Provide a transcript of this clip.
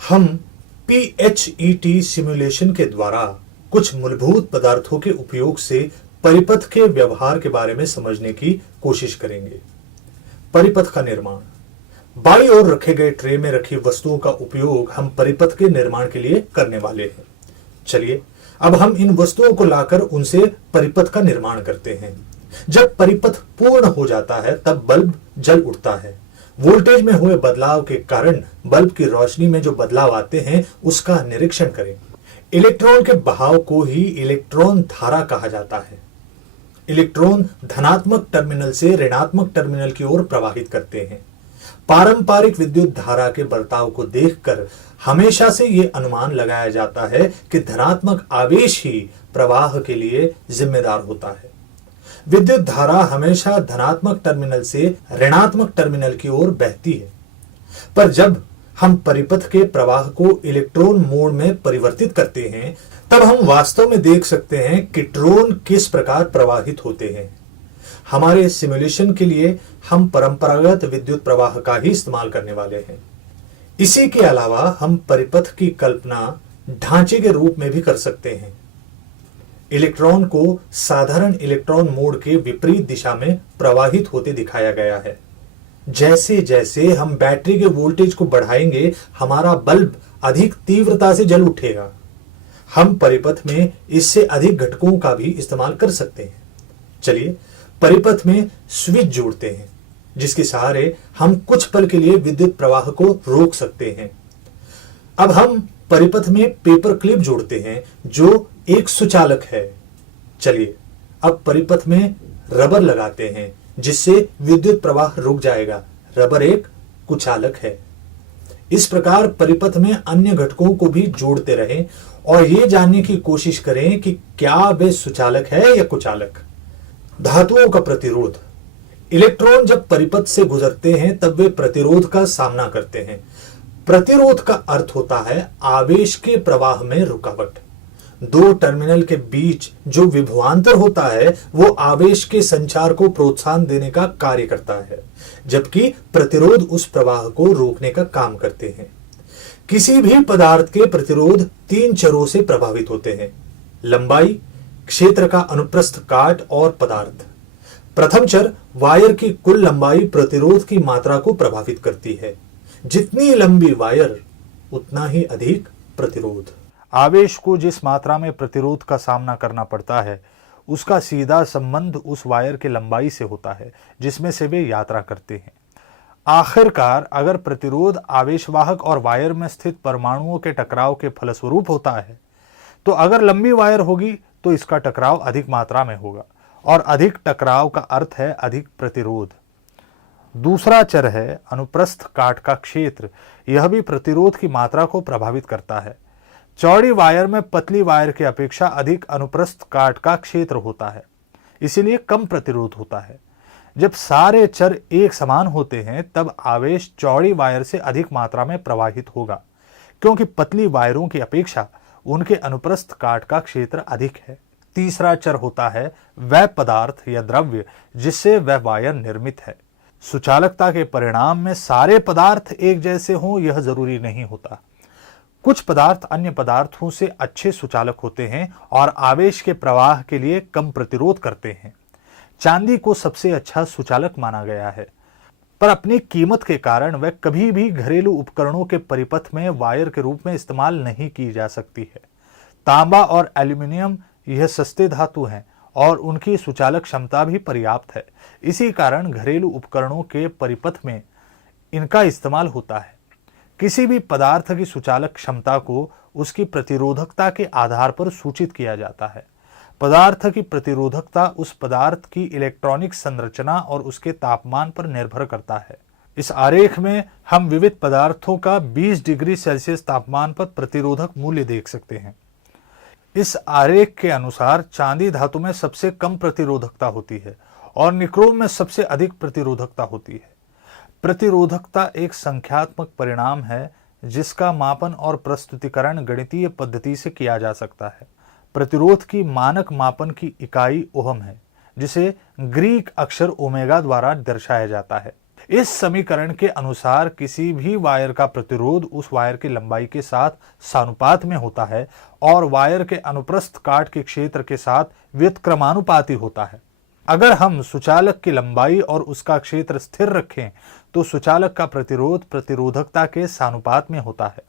हम PHET simulation के द्वारा कुछ मूलभूत पदार्थों के उपयोग से परिपथ के व्यवहार के बारे में समझने की कोशिश करेंगे। परिपथ का निर्माण। बाईं ओर रखे गए ट्रे में रखी वस्तुओं का उपयोग हम परिपथ के निर्माण के लिए करने वाले हैं। चलिए अब हम इन वस्तुओं को लाकर उनसे परिपथ का निर्माण करते हैं। जब परिपथ पूर्ण हो जाता है तब बल्ब जल उठता है। वोल्टेज में हुए बदलाव के कारण बल्ब की रोशनी में जो बदलाव आते हैं उसका निरीक्षण करें। इलेक्ट्रॉन के बहाव को ही इलेक्ट्रॉन धारा कहा जाता है। इलेक्ट्रॉन धनात्मक टर्मिनल से ऋणात्मक टर्मिनल की ओर प्रवाहित करते हैं। पारंपरिक विद्युत धारा के बर्ताव को देखकर हमेशा से यह अनुमान लगाया जाता है कि धनात्मक आवेश ही प्रवाह के लिए जिम्मेदार होता है। विद्युत धारा हमेशा धनात्मक टर्मिनल से ऋणात्मक टर्मिनल की ओर बहती है, पर जब हम परिपथ के प्रवाह को इलेक्ट्रॉन मोड में परिवर्तित करते हैं तब हम वास्तव में देख सकते हैं कि इलेक्ट्रॉन किस प्रकार प्रवाहित होते हैं। हमारे सिमुलेशन के लिए हम परंपरागत विद्युत प्रवाह का ही इस्तेमाल करने वाले हैं। इसी के अलावा हम परिपथ की कल्पना ढांचे के रूप में भी कर सकते हैं। इलेक्ट्रॉन को साधारण इलेक्ट्रॉन मोड के विपरीत दिशा में प्रवाहित होते दिखाया गया है। जैसे जैसे हम बैटरी के वोल्टेज को बढ़ाएंगे हमारा बल्ब अधिक तीव्रता से जल उठेगा। हम परिपथ में इससे अधिक घटकों का भी इस्तेमाल कर सकते हैं। चलिए परिपथ में स्विच जोड़ते हैं जिसके सहारे हम कुछ पल के लिए विद्युत प्रवाह को रोक सकते हैं। अब हम परिपथ में पेपर क्लिप जोड़ते हैं जो एक सुचालक है। चलिए अब परिपथ में रबर लगाते हैं जिससे विद्युत प्रवाह रुक जाएगा। रबर एक कुचालक है। इस प्रकार परिपथ में अन्य घटकों को भी जोड़ते रहें और यह जानने की कोशिश करें कि क्या वे सुचालक है या कुचालक। धातुओं का प्रतिरोध। इलेक्ट्रॉन जब परिपथ से गुजरते हैं तब वे प्रतिरोध का सामना करते हैं। प्रतिरोध का अर्थ होता है आवेश के प्रवाह में रुकावट। दो टर्मिनल के बीच जो विभवांतर होता है वो आवेश के संचार को प्रोत्साहन देने का कार्य करता है, जबकि प्रतिरोध उस प्रवाह को रोकने का काम करते हैं। किसी भी पदार्थ के प्रतिरोध तीन चरों से प्रभावित होते हैं: लंबाई, क्षेत्र का अनुप्रस्थ काट और पदार्थ। प्रथम चर वायर की कुल लंबाई प्रतिरोध की मात्रा को प्रभावित करती है। जितनी लंबी वायर उतना ही अधिक प्रतिरोध। आवेश को जिस मात्रा में प्रतिरोध का सामना करना पड़ता है उसका सीधा संबंध उस वायर की लंबाई से होता है जिसमें से वे यात्रा करते हैं। आखिरकार अगर प्रतिरोध आवेशवाहक और वायर में स्थित परमाणुओं के टकराव के फलस्वरूप होता है तो अगर लंबी वायर होगी तो इसका टकराव अधिक मात्रा में होगा और अधिक टकराव का अर्थ है अधिक प्रतिरोध। दूसरा चर है अनुप्रस्थ काट का क्षेत्र। यह भी प्रतिरोध की मात्रा को प्रभावित करता है। चौड़ी वायर में पतली वायर की अपेक्षा अधिक अनुप्रस्थ काट का क्षेत्र होता है, इसीलिए कम प्रतिरोध होता है। जब सारे चर एक समान होते हैं तब आवेश चौड़ी वायर से अधिक मात्रा में प्रवाहित होगा, क्योंकि पतली वायरों की अपेक्षा उनके अनुप्रस्थ काट का क्षेत्र अधिक है। तीसरा चर होता है वह पदार्थ या द्रव्य जिससे वह वायर निर्मित है। सुचालकता के परिणाम में सारे पदार्थ एक जैसे हों यह जरूरी नहीं होता। कुछ पदार्थ अन्य पदार्थों से अच्छे सुचालक होते हैं और आवेश के प्रवाह के लिए कम प्रतिरोध करते हैं। चांदी को सबसे अच्छा सुचालक माना गया है, पर अपनी कीमत के कारण वह कभी भी घरेलू उपकरणों के परिपथ में वायर के रूप में इस्तेमाल नहीं की जा सकती है। तांबा और एल्यूमिनियम यह सस्ते धातु हैं और उनकी सुचालक क्षमता भी पर्याप्त है। इसी कारण घरेलू उपकरणों के परिपथ में इनका इस्तेमाल होता है। किसी भी पदार्थ की सुचालक क्षमता को उसकी प्रतिरोधकता के आधार पर सूचित किया जाता है। पदार्थ की प्रतिरोधकता उस पदार्थ की इलेक्ट्रॉनिक संरचना और उसके तापमान पर निर्भर करता है। इस आरेख में हम विविध पदार्थों का 20 डिग्री सेल्सियस तापमान पर प्रतिरोधक मूल्य देख सकते हैं। इस आरेख के अनुसार चांदी धातु में सबसे कम प्रतिरोधकता होती है और निक्रोम में सबसे अधिक प्रतिरोधकता होती है। प्रतिरोधकता एक संख्यात्मक परिणाम है जिसका मापन और प्रस्तुतिकरण गणितीय पद्धति से किया जा सकता है। प्रतिरोध की मानक मापन की इकाई ओहम है, जिसे ग्रीक अक्षर ओमेगा द्वारा दर्शाया जाता है। इस समीकरण के अनुसार किसी भी वायर का प्रतिरोध उस वायर की लंबाई के साथ सानुपात में होता है और वायर के अनुप्रस्थ काट के क्षेत्र के साथ व्युत्क्रमानुपाती होता है। अगर हम सुचालक की लंबाई और उसका क्षेत्र स्थिर रखें तो सुचालक का प्रतिरोध प्रतिरोधकता के सानुपात में होता है।